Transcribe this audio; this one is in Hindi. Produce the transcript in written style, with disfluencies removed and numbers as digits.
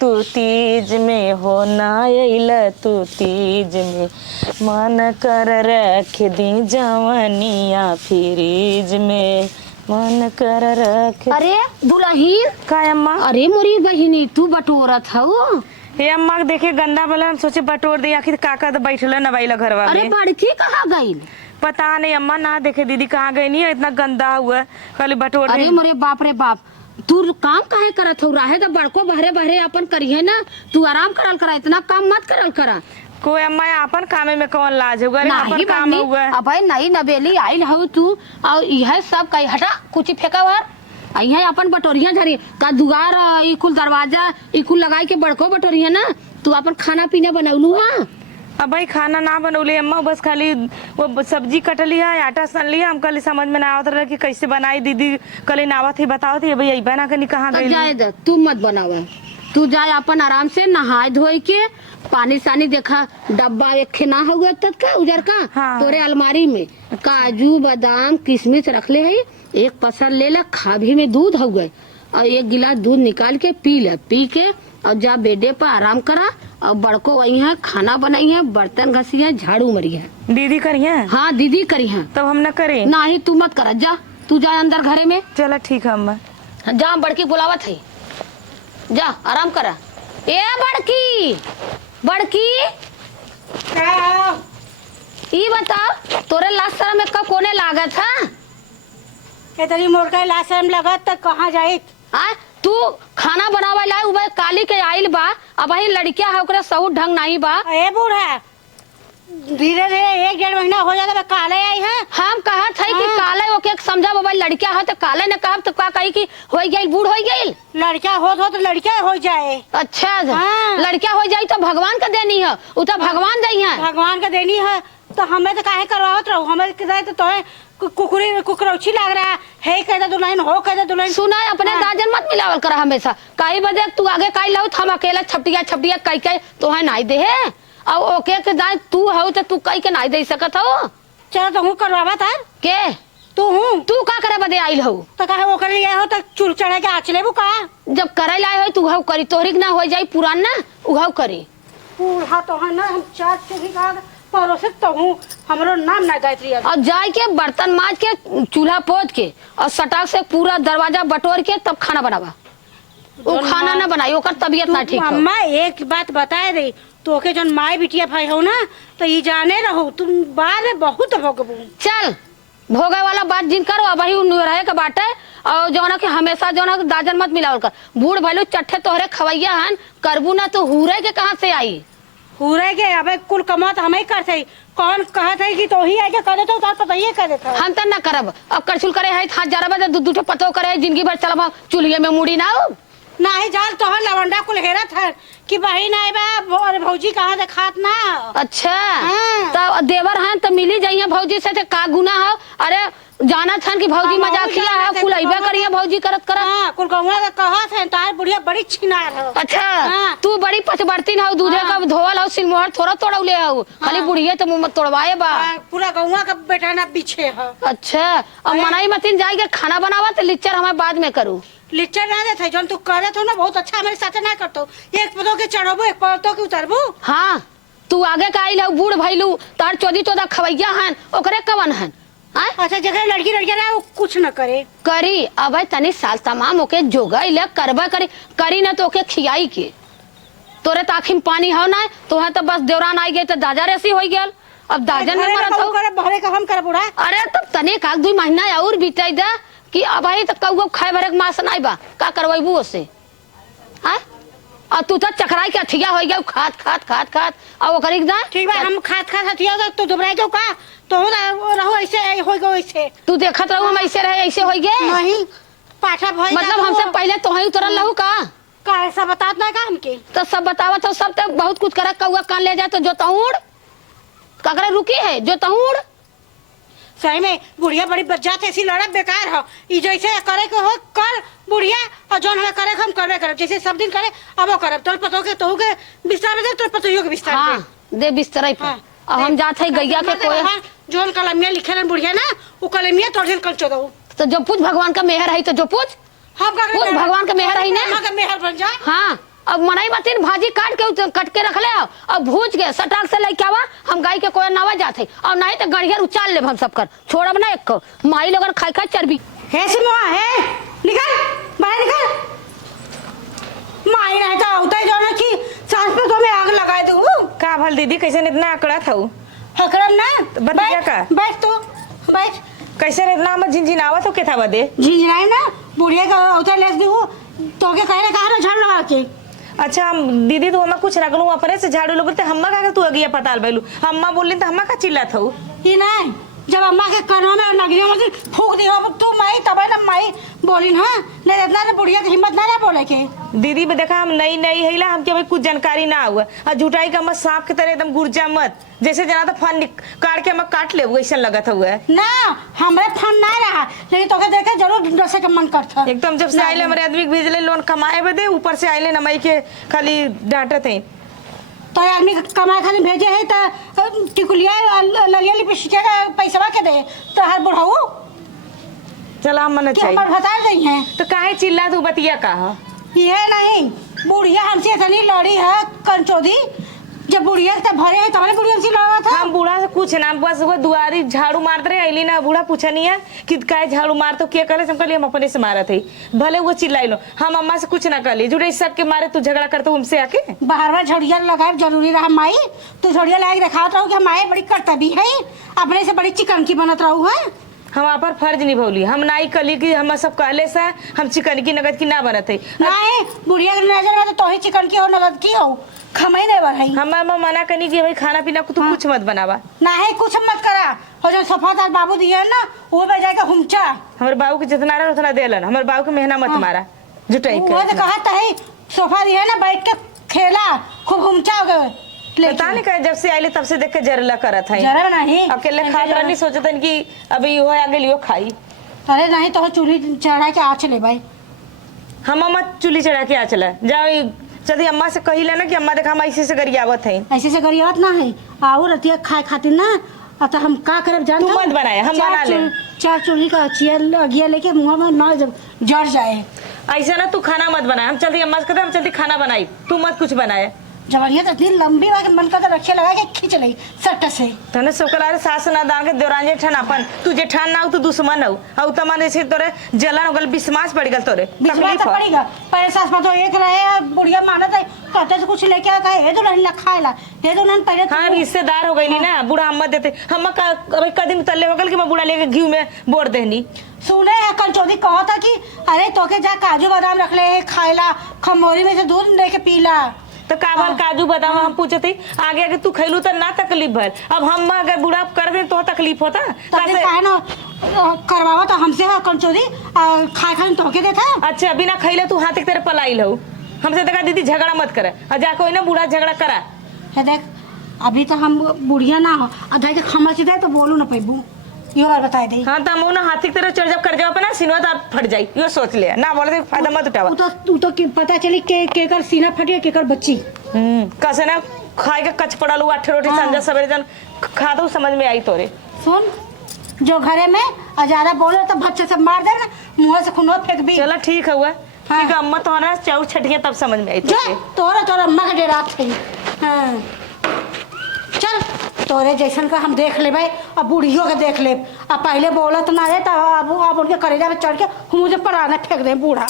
तू तीज में हो ना अइल तू तीज में मन कर रख दी जवनिया फ्रीज में मन कर रख। अरे दुल्हीन का अम्मा? अरे मोरी बहिनी तू बटोरत हऊ? हे अम्मा देखे गंदा वाला हम सोचे बटोर दे आखिर काका तो बैठल नवाइला घरवा अरे में। बड़की कहाँ गई? पता नहीं अम्मा ना देखे दीदी कहाँ गई नहीं इतना गंदा हुआ खाली बटोर अरे दे। मोरे बाप रे बाप तू काम काहे करत हो? राहे तो बड़को बहरे बहरे अपन करिए ना, तू आराम करल करा, इतना काम मत करल करा। कोई अम्मा अपन कामे में कौन लाज होगा? अरे अपन नहीं काम हुआ अब नई नवेली आइल हऊ तू और यह सब कही हटा कुछ फेंका हुआ यह अपन बटोरिया झरी का दुआर इकुल दरवाजा इकुल लगाई के बड़को बटोरिया ना तू अपन खाना पीना बनौलू। हाँ अब भाई खाना ना बनौले अम्मा बस खाली वो सब्जी कटली है आटा सन लिया हम कल समझ में ना आवत रहा कि कैसे बनाई दीदी कल नावत ही बताओ थी भाई बना के कहाँ गई? जाए तू मत बनावा तू जाए अपन आराम से नहाए धोए के पानी सानी देखा डब्बा एक ना हुआ तक का उजर का। हाँ। तोरे अलमारी में काजू बादाम किशमिश रख ले है, एक पसर ले ला, खाभी में दूध हो गए और एक गिलास दूध निकाल के पी ले, पी के और जा बेडे पर आराम करा और बड़को वही है खाना बनाई है बर्तन घसी है झाड़ू मरी है। दीदी करी है? हाँ दीदी करी है। तब हम न करें? नहीं तू मत कर, जा तू जा अंदर घरे में। चला ठीक है अम्मा। जा बड़की बुलावत है, जा आराम करा। ए बड़की बड़की ई बता तोरे लास्ट शर्म में कब कोने लागत है? इतनी मोरका लास्ट शर्म लगत त कहाँ जाइत? आ तू खाना बनावे ला उबे काली के आइल बा अब वही लड़किया है ओकरा सऊ ढंग नहीं बा। ए बूढ़ा धीरे धीरे 1-1.5 महीना हो जाता काले आई है। हम कहा थे कि काले ओके समझा बाबा लड़किया है तो काले ने कहा तो का कही कि हो गई बूढ़ हो गई। लड़का हो तो लड़का हो जाए। अच्छा हाँ। लड़किया हो जाए तो भगवान का देनी है वो तो भगवान दई है। भगवान का देनी है तो हमें तो काहे करवावत रहो? हमें तो कुकुरी कुकरौची लग रहा है कहते दुल्हन हो कहते दुल्हन। सुना अपने दाजन मत मिलावल करा हमेशा कई बजे तू आगे कई लो हम अकेला छपटिया छपटिया कई कई तो है नहीं दे है और ओके के दाई तू हो तो तू कई के नहीं दे सकत हो। चलो तो हूँ करवावा था के तू हूँ तू का करे बदे आइल हो तो कहे वो कर लिया हो तो चूल चढ़ा के आँच लेबू का? जब करे लाए हो तू हव करी तोहरिक ना हो जाई पुरान ना उहव करी। बूढ़ा तो है ना हम चार चुकी का परोसित तो हूँ हमरो नाम ना गायत्री है। और जाए के बर्तन माज के चूल्हा पोत के और सटाक से पूरा दरवाजा बटोर के तब खाना बनावा। वो खाना ना बनाई ओकर तबीयत ना ठीक हो। अम्मा एक बात बताए दे तो के जन माई बिटिया भाई हो ना तो ये जाने रहो तुम बाद में बहुत भोगबू। चल भोगे वाला बात जिन करो अब वही रहे के बाटे और जो के हमेशा जो दाजन मत मिलावल कर। बूढ़ भैलू चट्ठे तोहरे खवैया हन करबू ना तो हुरे के कहाँ से आई? हुरे के अबे कुल कमात हम ही करते कौन कहत है कि तो ही आके करे तो तार पता ही करे था। हम तो ना करब अब करछुल करे है हाथ जरा बजे दूठे पतो करे जिंदगी भर चलब चूल्हे में मुड़ी ना हो नहीं जाल तो लवंडा कुल हेरा था कि बहन आए बा भौजी कहाँ से खात ना। अच्छा हाँ। तो देवर हैं तो मिली जाइए भौजी से का गुना हो? अरे जाना था कि भौजी मजाकिया है कुल अइबे करिए भौजी करत करत। हां कुल गौवा का कहत है तार बुढ़िया बड़ी छिनार हो। अच्छा हाँ। तू बड़ी पचबर्ती हो दूधे का धोवल हो सिलमोहर थोड़ा तोड़ौले हो खाली बुढ़िया तो मुंह तोड़वाए बा। पूरा गौवा का बेटा ना पीछे है। अच्छा अब मनाई मतीन जाएगा खाना बनावा तो लिच्चर हमें बाद में करूँ। लिच्चर ना देते जन तू करत हो ना बहुत अच्छा मेरे साथ ना करतो एक पदों के चढ़बो एक पदों के उतरबो। हाँ तू आगे का आई बूढ़ भैलू तार चौदी चौदह खवैया हन ओकरे कवन हन। अच्छा जगह लड़की लड़किया ना कुछ न करे करी अब तनी साल तमाम ओके जोगा इले करबा करी करी ना तो ओके खियाई के तोरे ताखिम पानी हो ना तो है तो बस देवरान आई गए तो दाजा रेसी हो गया अब दाजन में मरत हो करे बहरे का हम कर बुढ़ा। अरे तब तने का 2 महीना और बीताई दा कि अब आई तो कऊ खाए भरे के मास नहीं बा का करवाइबू ओसे। हां और तू तो चकराई के अथिया हो गया खात खात खात खात और ओकरी दा ठीक बा हम खात खात हथिया तो दुबराई जाओ का तो रहो ऐसे हो गो ऐसे तू देखत रहू हम ऐसे रहे ऐसे हो गए नहीं पाठा भई मतलब हमसे पहले तो ही उतरल रहू का ऐसा बतात ना का हमके तो सब बतावा तो सब तो बहुत कुछ करे कौआ कान ले जाए तो जो तहुड़ ककरे रुकी है जो तहुड़ सही में बुढ़िया बड़ी बज्जात ऐसी लड़क बेकार हो ई जैसे करे के हो कर बुढ़िया और जोन हमें करे हम करबे करब जैसे सब दिन करे अब वो करब तोर पतो के तो के बिस्तर में दे तोर पतो के बिस्तर हां दे बिस्तर पे अब हम जात है गैया के कोई जोन कलमिया लिखे बुढ़िया ना वो कलमिया तोर दिन कर चो तो जो पूछ भगवान का मेहर है तो जो पूछ हम का भगवान का मेहर है ना का मेहर बन जा। हाँ अब मनाई बातिन भाजी कट के रख ले और भूज के सटाक से लेके आवा हम गाय के कोई नवा जाते और नहीं तो गड़िया उचाल ले हम सब कर छोड़ब ना एक माई लोग खाई खा चर्बी है सिमवा है निकल बाहर निकल माई नहीं तो होता है जो ना कि सांस पे तो मैं आग लगा दूं का भल दीदी कैसे इतना आकड़ा था हकरम ना बतिया का? बैठ तू बैठ कैसे इतना हम झिनझिनावा तो के था बदे झिझराई ना बुढ़िया का होता ले दूं तो के कहले कहा ना झाड़ लगा के अच्छा दीदी तो हमें कुछ रख लूँ अपने से झाड़ू लोग हम्मा का तू अगिया पताल बैलू हम्मा बोली तो हम्मा का चिल्ला था ही नहीं जब अम्मा के कानों में नगियों में फूक दी हो तू माई तब ना माई बोली ना नहीं इतना तो बुढ़िया की हिम्मत ना बोले के दीदी में देखा हम नई नई हैला हमके भाई कुछ जानकारी ना हुआ और झूठाई का मत सांप के तरह एकदम गुर्जा मत जैसे जना तो फन काट के हमें काट ले वैसा लगा था हुआ ना हमारे फन ना रहा लेकिन तो के देखे जरूर डसे के मन करता एकदम जब से आइले हमारे आदमी भेजले लोन कमाए बदे ऊपर से आइले नमई के खाली डांटत है तो आदमी कमाए खाली भेजे है तो टिकुलिया ललिया लिपस्टिक का पैसा के दे तो हर बुढ़ाऊ चला हम मन कि चाहिए हमारे बता रही हैं तो काहे चिल्ला तू बतिया कहा ये नहीं बुढ़िया हमसे इतनी लड़ी है कंचोदी जब बुढ़िया से भरे है तब बुढ़िया हमसे लड़ा था हम बूढ़ा से कुछ ना बस वो दुआरी झाड़ू मारते रहे अली ना बूढ़ा पूछा नहीं है कि काहे झाड़ू मार तो क्या करे हम कहली हम अपने से मारा थे भले वो चिल्लाई लो हम अम्मा से कुछ ना कर जुड़े सब के मारे तू झगड़ा करते उनसे आके बाहरवा झड़िया लगाए जरूरी रहा माई तू झड़िया लगा के रखा रहू कि हमारे बड़ी कर्तव्य है अपने से बड़ी चिकन की बनत रहू है हम पर फर्ज निभौली हम नाई कली की हम सब कहले से हम चिकन की नगद की ना बनत है नहीं बुढ़िया की नजर में तो ही चिकन की हो नगद की हो खमई नहीं बनाई हम मना करनी कि भाई खाना पीना को तू कुछ मत बनावा नहीं कुछ मत करा हो जो सफादार बाबू दिए है ना वो में जाएगा हुमचा हमारे बाबू के जितना रहा उतना देलन हमारे बाबू के मेहना मत मारा जुटाई वो तो कहा था ही सोफा दिया ना बैठ के खेला खूब हुमचा हो गए पता नहीं कहे जब से आइले तब से देख के जरला करत है जरा नहीं अकेले खा नहीं सोचतन कि अभी यो आगे लियो खाई अरे नहीं तो चूल्ही चढ़ा के आ चले भाई हम मत चूल्ही चढ़ा के आ चला जाओ चली अम्मा से कही लेना कि अम्मा देखा हम ऐसे से गरियावत है ऐसे से गरियावत ना है आओ रतिया खाए खातिर ना तो हम का करब जान तू मत बनाए हम बना ले चार चूल्ही का अगिया लेके मुंह में ना जब जड़ जाए ऐसा ना तू खाना मत बनाए हम जल्दी अम्मा से कहते हम जल्दी खाना बनाई तू मत कुछ बनाए जबरिया तो दिन लंबी वाके मन का तो रखे लगा के खींच लई सट से तने सोकलारे सास ना दान के देवरान जेठान अपन तू जेठान ना हो तू दुश्मन हो औ त माने से तोरे जलन हो गल विश्वास पड़ गल तोरे विश्वास तो पड़ेगा पहले सास तो एक रहे बुढ़िया मानत है कहते से कुछ लेके आ गए हे दुल्हन ला खाएला हे दुल्हन पहले हां रिश्तेदार हो गईली ना बूढ़ा हम देते हम का अबे कदम तल्ले हो गल कि मैं बूढ़ा लेके घी में बोर देनी सुने है कल चौधरी कहा था कि अरे तोके जा काजू बादाम रख ले खाएला खमोरी में से दूध लेके पीला तो काबल काजू बादाम हम पूछे थे आगे आगे तू खैलू तो ना तकलीफ भर अब हम अगर बूढ़ा कर दे तो तकलीफ होता तबे काहे ना करवावा तो हमसे कंचोदी खाए खाए तोके देता अच्छा बिना खैले तू हाथ तेरे पलाई लो हमसे देखा दीदी झगड़ा मत करे और जा कोई ना बूढ़ा झगड़ा करा है देख अभी तो हम बुढ़िया ना हो अधा के खमच दे तो बोलू ना पैबू यो बार बताई दे हां त ना हाथी तेरे चढ़ जब कर जाओ अपना सिनवा तो फट जाई यो सोच ले ना बोले फायदा मत उठावा तू तो पता चली के कर सीना फटे के कर बच्ची कैसे ना खाए के कच पड़ा लू 8 रोटी संजा सवेरे जन खा दो समझ में आई तोरे सुन जो घरे में ज्यादा बोले तो बच्चे सब मार दे ना मुंह से खून फेंक भी चलो ठीक है हुआ ठीक है अम्मा तो ना चाउ छटिया तब समझ में आई तोरा अम्मा के डेरा थे हां चल तोरे जैसन का हम देख ले भाई अब बूढ़ियों के देख ले अब पहले बोला तो ना रहे तो अब उनके करेजा में चढ़ के मुझे पराना फेंक दे बूढ़ा